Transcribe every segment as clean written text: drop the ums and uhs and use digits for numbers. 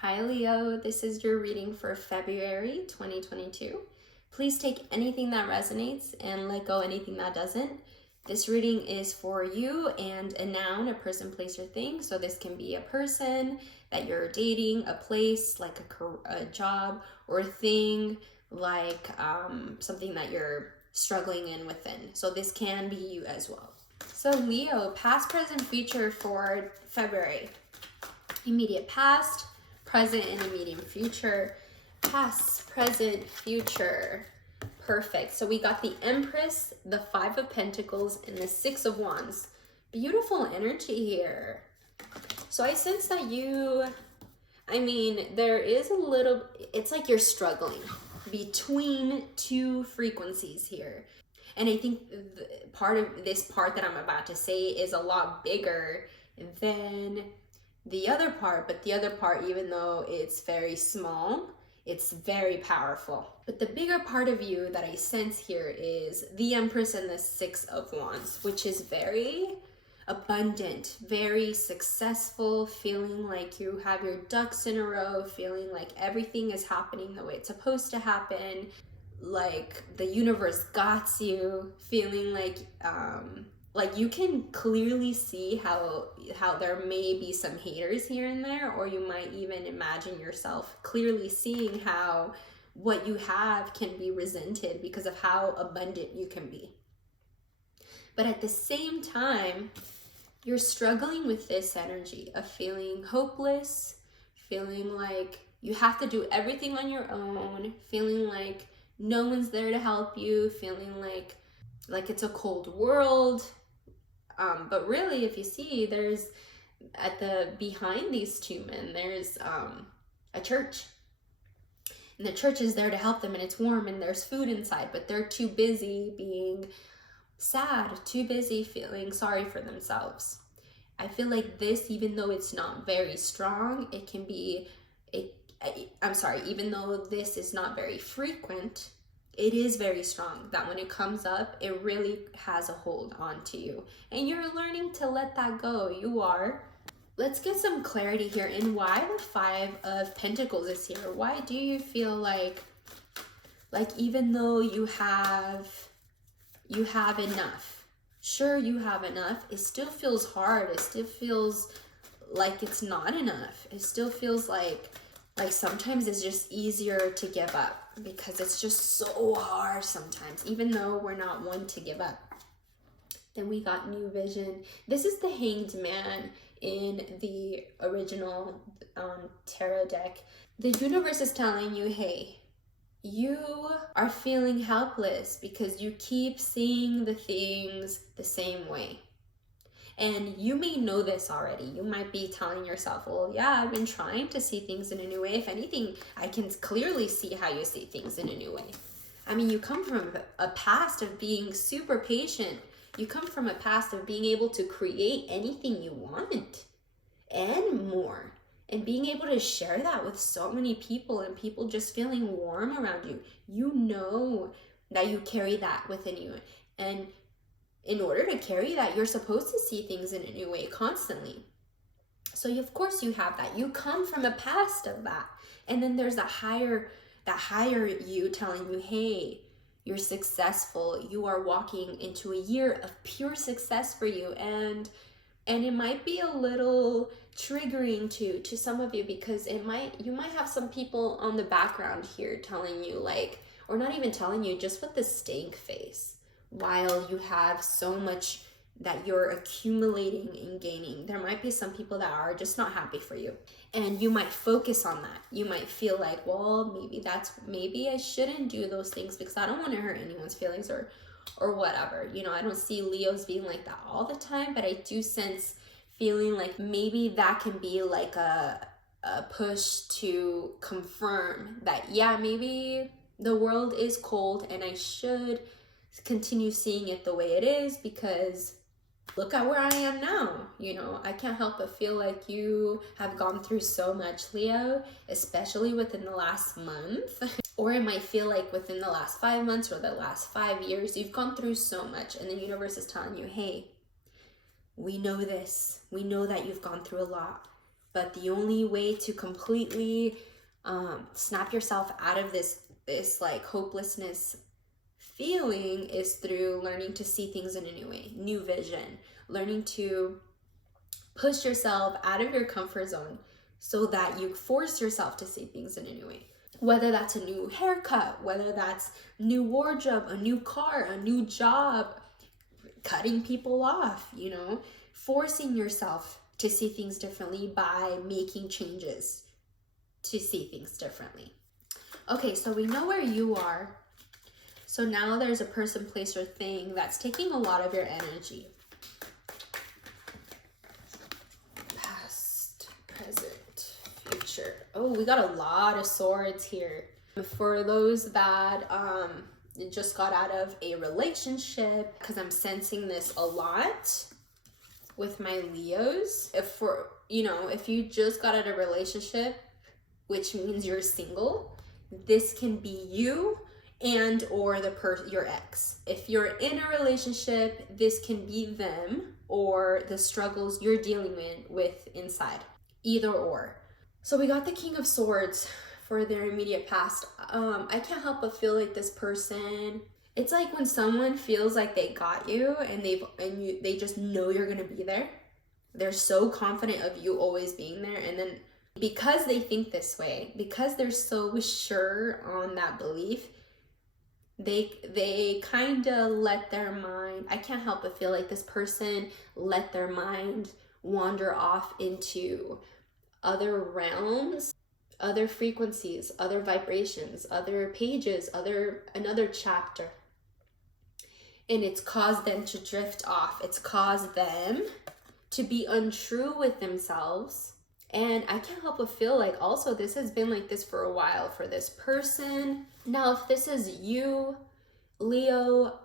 Hi Leo, this is your reading for February 2022. Please take anything that resonates and let go anything that doesn't. This reading is for you and a noun, a person, place, or thing. So this can be a person that you're dating, a place like a job, or a thing like something that you're struggling in within. So this can be you as well. So Leo, past, present, future for February. Immediate past, present, and immediate future. Past, present, future. Perfect. So we got the Empress, the Five of Pentacles, and the Six of Wands. Beautiful energy here. So I sense that there is a little, it's like you're struggling between two frequencies here. And I think part of this part that I'm about to say is a lot bigger than the other part, but the other part, even though it's very small, it's very powerful. But the bigger part of you that I sense here is the Empress and the Six of Wands, which is very abundant, very successful, feeling like you have your ducks in a row, feeling like everything is happening the way it's supposed to happen, like the universe got you, feeling like you can clearly see how there may be some haters here and there, or you might even imagine yourself clearly seeing how what you have can be resented because of how abundant you can be. But at the same time, you're struggling with this energy of feeling hopeless, feeling like you have to do everything on your own, feeling like no one's there to help you, feeling like it's a cold world. But really, if you see, there's behind these two men, there's a church. And the church is there to help them, and it's warm, and there's food inside, but they're too busy being sad, too busy feeling sorry for themselves. I feel like this, even though it's not very strong, it can be, even though this is not very frequent, it is very strong, that when it comes up, it really has a hold onto you. And you're learning to let that go. You are. Let's get some clarity here in why the Five of Pentacles is here. Why do you feel like even though you have enough, sure, you have enough, it still feels hard. It still feels like it's not enough. It still feels like sometimes it's just easier to give up because it's just so hard sometimes, even though we're not one to give up. Then we got New Vision. This is the Hanged Man in the original tarot deck. The universe is telling you, hey, you are feeling helpless because you keep seeing the things the same way. And you may know this already. You might be telling yourself, well, yeah, I've been trying to see things in a new way. If anything, I can clearly see how you see things in a new way. I mean, you come from a past of being super patient. You come from a past of being able to create anything you want and more. And being able to share that with so many people and people just feeling warm around you. You know that you carry that within you. And in order to carry that, you're supposed to see things in a new way constantly. So of course you have that. You come from a past of that. And then there's that higher you telling you, hey, you're successful. You are walking into a year of pure success for you. And it might be a little triggering to some of you because you might have some people on the background here telling you or not even telling you, just with the stank face. While you have so much that you're accumulating and gaining, there might be some people that are just not happy for you. And you might focus on that. You might feel like, well, maybe I shouldn't do those things because I don't want to hurt anyone's feelings or whatever. I don't see Leos being like that all the time, but I do sense feeling like maybe that can be like a push to confirm that, yeah, maybe the world is cold and I should continue seeing it the way it is because look at where I am now. I can't help but feel like you have gone through so much, Leo, especially within the last month. Or it might feel like within the last 5 months or the last 5 years, you've gone through so much and the universe is telling you, hey, we know this. We know that you've gone through a lot, But the only way to completely snap yourself out of this like hopelessness feeling is through learning to see things in a new way, new vision, learning to push yourself out of your comfort zone so that you force yourself to see things in a new way. Whether that's a new haircut, whether that's new wardrobe, a new car, a new job, cutting people off, you know, forcing yourself to see things differently by making changes to see things differently. Okay, so we know where you are. So now there's a person, place, or thing that's taking a lot of your energy. Past, present, future. Oh, we got a lot of swords here. For those that just got out of a relationship, because I'm sensing this a lot with my Leos. If you just got out of a relationship, which means you're single, this can be you and or your ex. If you're in a relationship, this can be them or the struggles you're dealing with inside. Either or. So we got the King of Swords for their immediate past. I can't help but feel like this person, it's like when someone feels like they got you and they just know you're gonna be there. They're so confident of you always being there, and then because they think this way, because they're so sure on that belief, they kind of let their mind, I can't help but feel like this person let their mind wander off into other realms, other frequencies, other vibrations, other pages, another chapter. And it's caused them to drift off. It's caused them to be untrue with themselves. And I can't help but feel like also this has been like this for a while for this person. Now, if this is you, Leo,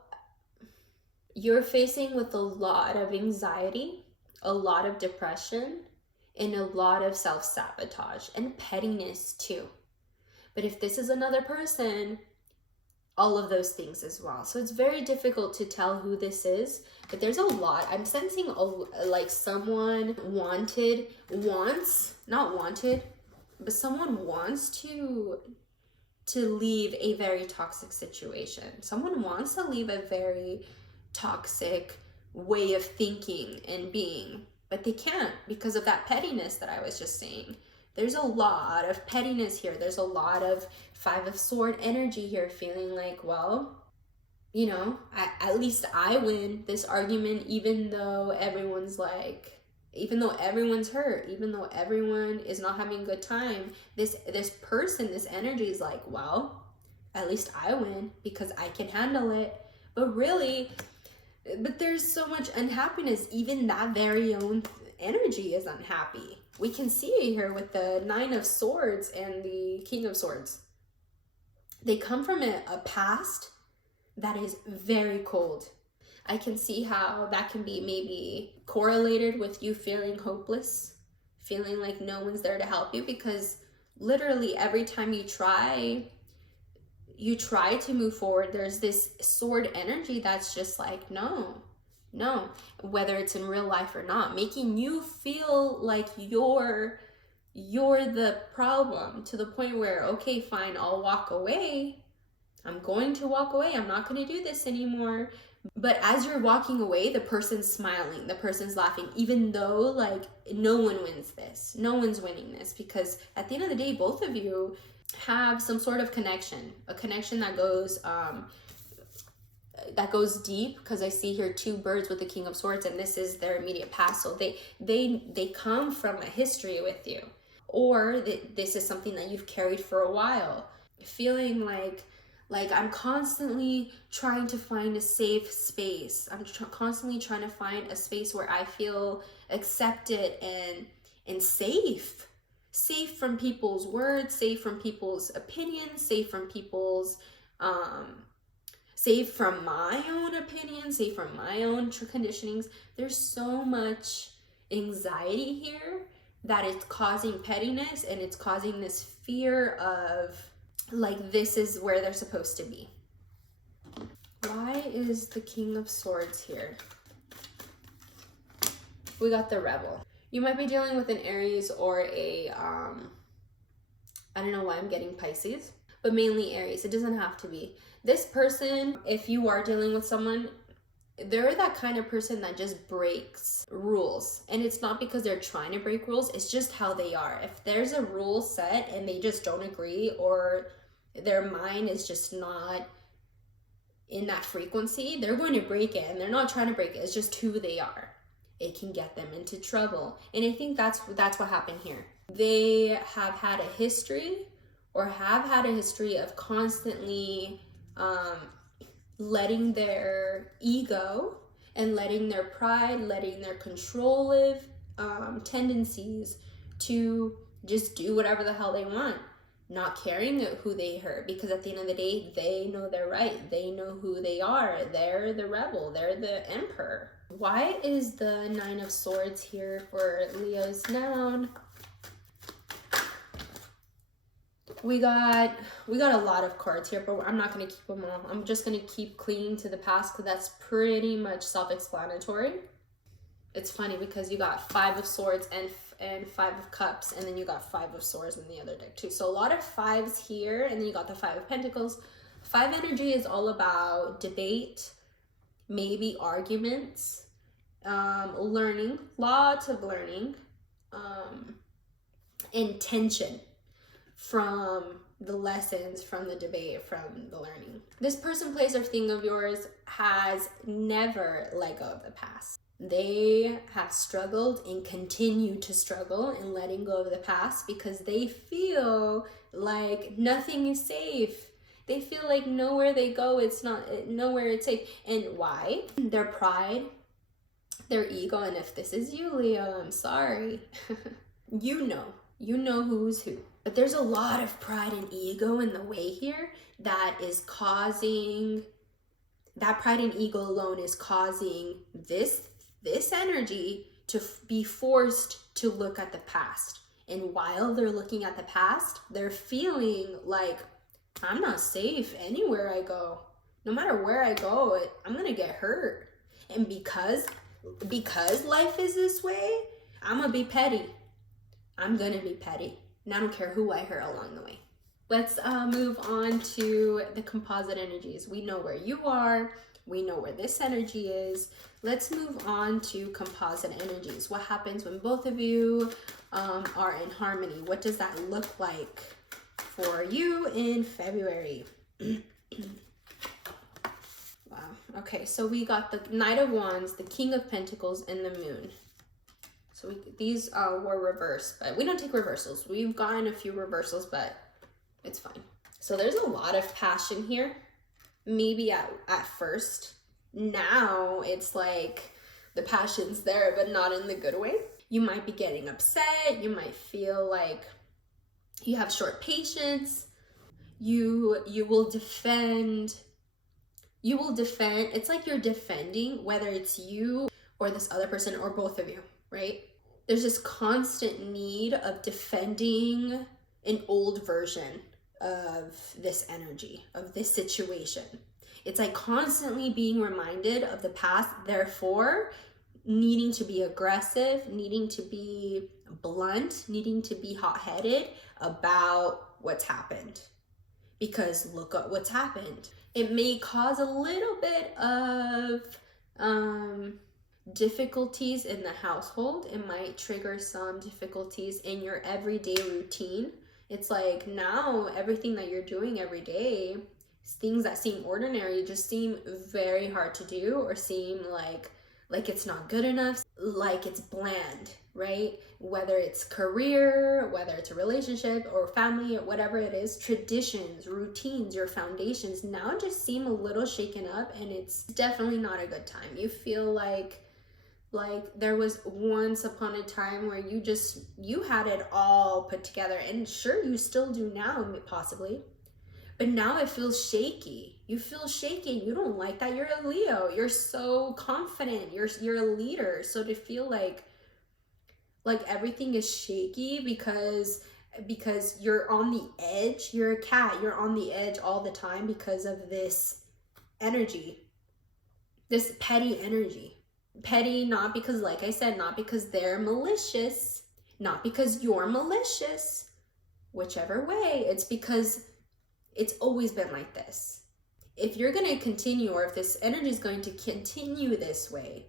you're facing with a lot of anxiety, a lot of depression, and a lot of self-sabotage and pettiness too. But if this is another person, all of those things as well. So it's very difficult to tell who this is, but there's a lot. I'm sensing like someone someone wants to leave a very toxic situation. Someone wants to leave a very toxic way of thinking and being, but they can't because of that pettiness that I was just saying. There's a lot of pettiness here. There's a lot of Five of Sword energy here, feeling like, well, you know, at least I win this argument, even though everyone's hurt, even though everyone is not having a good time. This person, this energy is like, well, at least I win because I can handle it. But there's so much unhappiness. Even that very own energy is unhappy. We can see it here with the Nine of Swords and the King of Swords. They come from a past that is very cold. I can see how that can be maybe correlated with you feeling hopeless, feeling like no one's there to help you, because literally every time you try to move forward, there's this sword energy that's just like, no, whether it's in real life or not, making you feel like you're the problem, to the point where, okay, fine, I'll walk away. I'm going to walk away. I'm not going to do this anymore. But as you're walking away, the person's smiling, the person's laughing, even though like no one wins this. No one's winning this, because at the end of the day, both of you have some sort of connection, a connection that goes deep, because I see here two birds with the King of Swords, and this is their immediate past. So they come from a history with you, or this is something that you've carried for a while, feeling like I'm constantly trying to find a safe space. I'm constantly trying to find a space where I feel accepted and safe from people's words, safe from people's opinions, safe from people's safe from my own opinions, safe from my own conditionings. There's so much anxiety here that it's causing pettiness, and it's causing this fear of like this is where they're supposed to be. Why is the King of Swords here? We got the Rebel. You might be dealing with an Aries or a, I don't know why I'm getting Pisces, but mainly Aries. It doesn't have to be. This person, if you are dealing with someone, they're that kind of person that just breaks rules. And it's not because they're trying to break rules, it's just how they are. If there's a rule set and they just don't agree, or their mind is just not in that frequency, they're going to break it. And they're not trying to break it, it's just who they are. It can get them into trouble. And I think that's what happened here. They have had a history of constantly letting their ego and letting their pride, letting their controlling tendencies to just do whatever the hell they want, not caring who they hurt, because at the end of the day, they know they're right. They know who they are. They're the rebel. They're the emperor. Why is the 9 of Swords here for Leo's noun? We got a lot of cards here, but I'm not going to keep them all. I'm just going to keep clinging to the past because that's pretty much self-explanatory. It's funny because you got 5 of Swords and 5 of Cups, and then you got 5 of Swords in the other deck too. So a lot of 5s here, and then you got the 5 of Pentacles. 5 energy is all about debate, maybe arguments, learning, lots of learning, intention from the lessons, from the debate, from the learning. This person, place, or thing of yours has never let go of the past. They have struggled and continue to struggle in letting go of the past because they feel like nothing is safe. They feel like nowhere they go, nowhere it's safe. And why? Their pride, their ego, and if this is you, Leo, I'm sorry. You know who's who. But there's a lot of pride and ego in the way here that is causing, that pride and ego alone is causing this energy to be forced to look at the past. And while they're looking at the past, they're feeling like, I'm not safe anywhere I go. No matter where I go, I'm gonna get hurt. And because life is this way, I'm gonna be petty. I'm gonna be petty. And I don't care who I hurt along the way. Let's move on to the composite energies. We know where you are. We know where this energy is. Let's move on to composite energies. What happens when both of you are in harmony? What does that look like for you in February? Wow. Okay, so we got the Knight of Wands, the King of Pentacles, and the Moon. So these were reversed, but we don't take reversals. We've gotten a few reversals, but it's fine. So there's a lot of passion here. Maybe at first. Now it's like the passion's there, but not in the good way. You might be getting upset. You might feel like you have short patience. You will defend. It's like you're defending, whether it's you or this other person or both of you, right? There's this constant need of defending an old version of this energy, of this situation. It's like constantly being reminded of the past, therefore needing to be aggressive, needing to be blunt, needing to be hot-headed about what's happened. Because look at what's happened. It may cause a little bit of difficulties in the household. It might trigger some difficulties in your everyday routine. It's like now everything that you're doing every day, things that seem ordinary just seem very hard to do, or seem like it's not good enough, like it's bland, right? Whether it's career, whether it's a relationship or family or whatever it is, traditions, routines, your foundations now just seem a little shaken up, and it's definitely not a good time. You feel like there was once upon a time where you had it all put together, and sure, you still do now, possibly, but now it feels shaky. You feel shaky. You don't like that. You're a Leo. You're so confident. You're a leader. So to feel like everything is shaky because you're on the edge. You're a cat. You're on the edge all the time because of this energy, this petty energy. Petty, not because, like I said, not because they're malicious, not because you're malicious, whichever way, it's because it's always been like this. If you're going to continue, or if this energy is going to continue this way,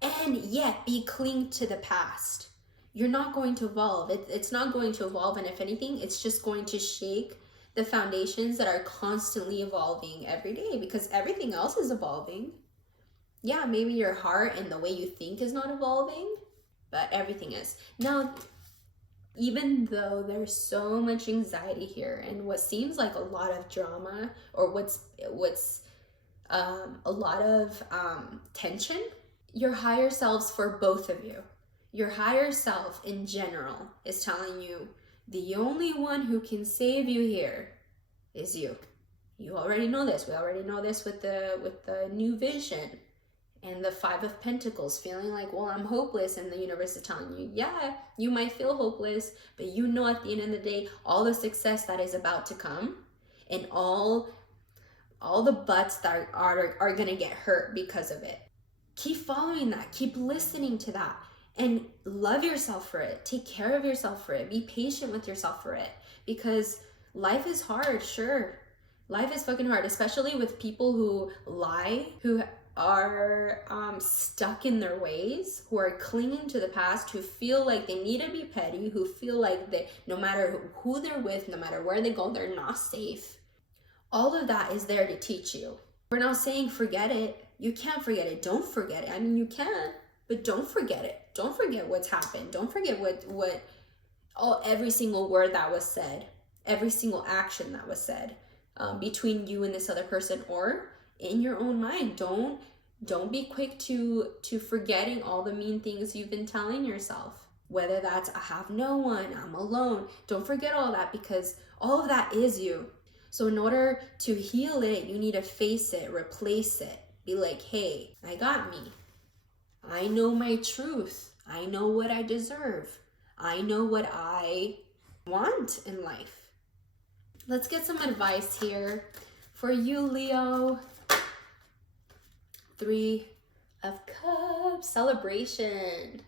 and yet be cling to the past, you're not going to evolve. It's not going to evolve, and if anything, it's just going to shake the foundations that are constantly evolving every day, because everything else is evolving. Yeah, maybe your heart and the way you think is not evolving, but everything is. Now, even though there's so much anxiety here and what seems like a lot of drama, or what's a lot of tension, your higher selves, for both of you, your higher self in general is telling you the only one who can save you here is you. You already know this. We already know this with the new vision and the 5 of Pentacles, feeling like, well, I'm hopeless, and the universe is telling you, yeah, you might feel hopeless, but you know at the end of the day, all the success that is about to come, and all the butts that are gonna get hurt because of it. Keep following that, keep listening to that, and love yourself for it. Take care of yourself for it. Be patient with yourself for it, because life is hard, sure. Life is fucking hard, especially with people who lie, who are stuck in their ways, who are clinging to the past, who feel like they need to be petty, who feel like that no matter who they're with, no matter where they go, they're not safe. All of that is there to teach you. We're not saying forget it. You can't forget it. Don't forget it. I mean, you can, but don't forget it. Don't forget what's happened. Don't forget every single word that was said, every single action that was said between you and this other person, or in your own mind. Don't be quick to forgetting all the mean things you've been telling yourself, whether that's I have no one, I'm alone. Don't forget all that, because all of that is you. So in order to heal it, you need to face it, replace it, be like, hey, I got me, I know my truth, I know what I deserve, I know what I want in life. Let's get some advice here for you, Leo. 3 of Cups, celebration.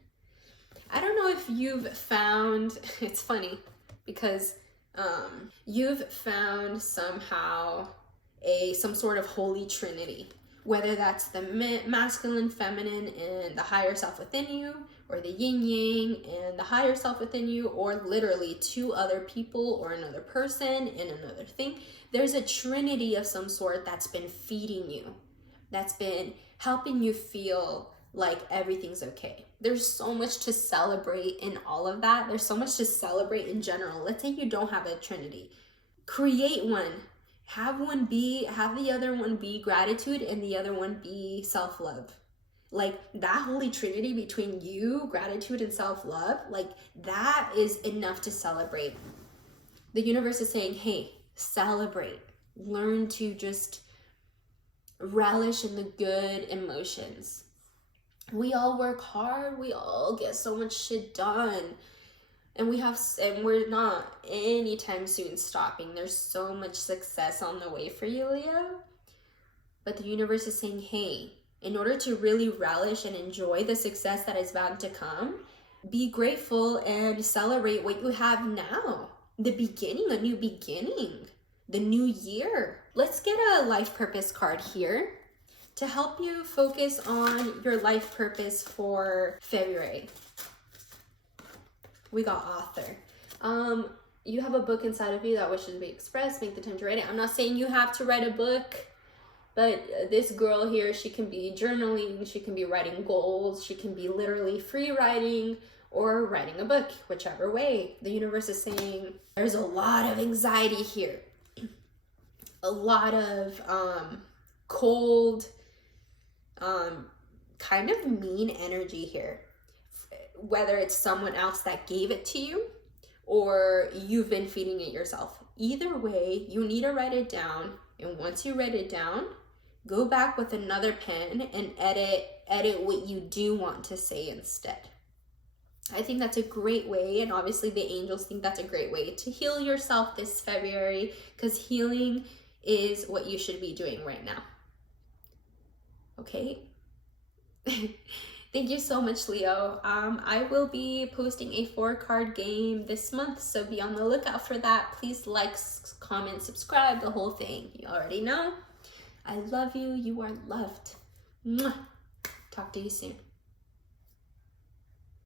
I don't know if you've found, it's funny because you've found somehow some sort of holy trinity, whether that's the masculine, feminine, and the higher self within you, or the yin yang and the higher self within you, or literally 2 other people or another person and another thing. There's a trinity of some sort that's been feeding you, that's been helping you feel like everything's okay. There's so much to celebrate in all of that. There's so much to celebrate in general. Let's say you don't have a trinity. Create one. Have the other one be gratitude and the other one be self-love. Like that holy trinity between you, gratitude, and self-love, like that is enough to celebrate. The universe is saying, hey, celebrate. Learn to just relish in the good emotions. We all work hard. We all get so much shit done. And we're not anytime soon stopping. There's so much success on the way for you, Leo. But the universe is saying, hey, in order to really relish and enjoy the success that is bound to come, be grateful and celebrate what you have now. The beginning, a new beginning, the new year. Let's get a life purpose card here to help you focus on your life purpose for February. We got author. You have a book inside of you that wishes to be expressed. Make the time to write it. I'm not saying you have to write a book, but this girl here, she can be journaling, she can be writing goals, she can be literally free writing or writing a book, whichever way. The universe is saying there's a lot of anxiety here. A lot of cold, kind of mean energy here. Whether it's someone else that gave it to you or you've been feeding it yourself. Either way, you need to write it down. And once you write it down, go back with another pen and edit what you do want to say instead. I think that's a great way, and obviously the angels think that's a great way to heal yourself this February, because healing is what you should be doing right now. Okay? Thank you so much, Leo. I will be posting a 4-card game this month, so be on the lookout for that. Please like, comment, subscribe, the whole thing. You already know. I love you. You are loved. Mwah. Talk to you soon.